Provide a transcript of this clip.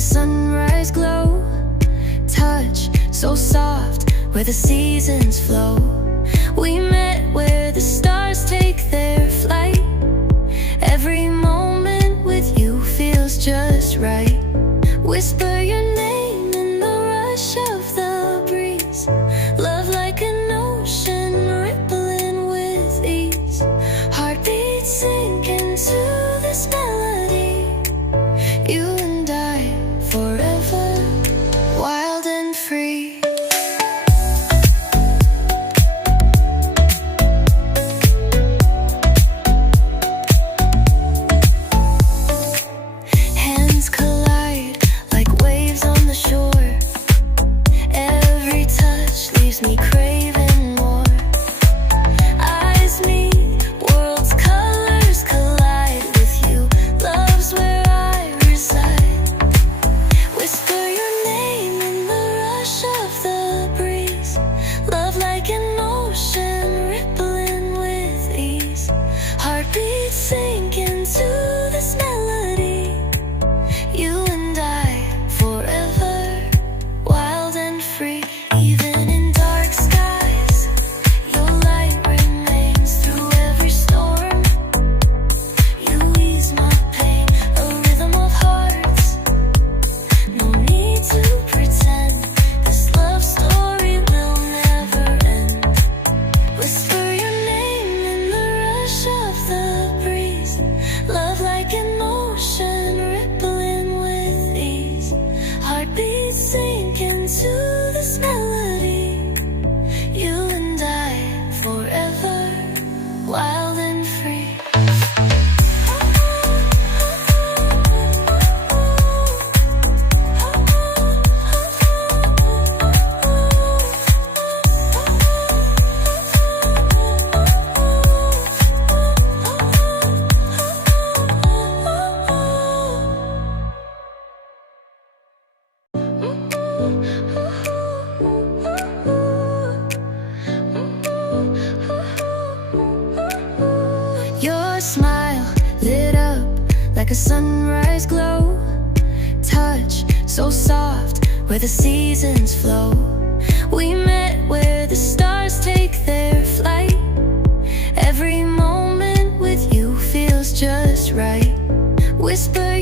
a sunrise glow. Touch so soft, where the seasons flow. We met where the stars take their flight. Every moment with you feels just right. Whisper your name in the rush of the breeze. Love like an ocean rippling with ease. Heartbeats sink into this melody. You and I forever, wild and free. Hands collide like waves on the shore. Every touch leaves me craving more. Eyes meet, worlds' colors collide. With you, love's where I reside. Whisper your name in the rush of the breeze. Love like an ocean rippling with ease. Heartbeats sink into this melody. You and I forever, wild and free. Even in dark skies, your light remains through every storm. You ease my pain, a rhythm of hearts. No need to pretend, this love story will never end. Whisper your name in the rush of the breeze. Love like an ocean rippling with ease. Heartbeats sink into this melody. You and I forever, wild and free. Your smile lit up like a sunrise glow. Touch so soft, where the seasons flow. We met where the stars take their flight. Every moment with you feels just right. Whisper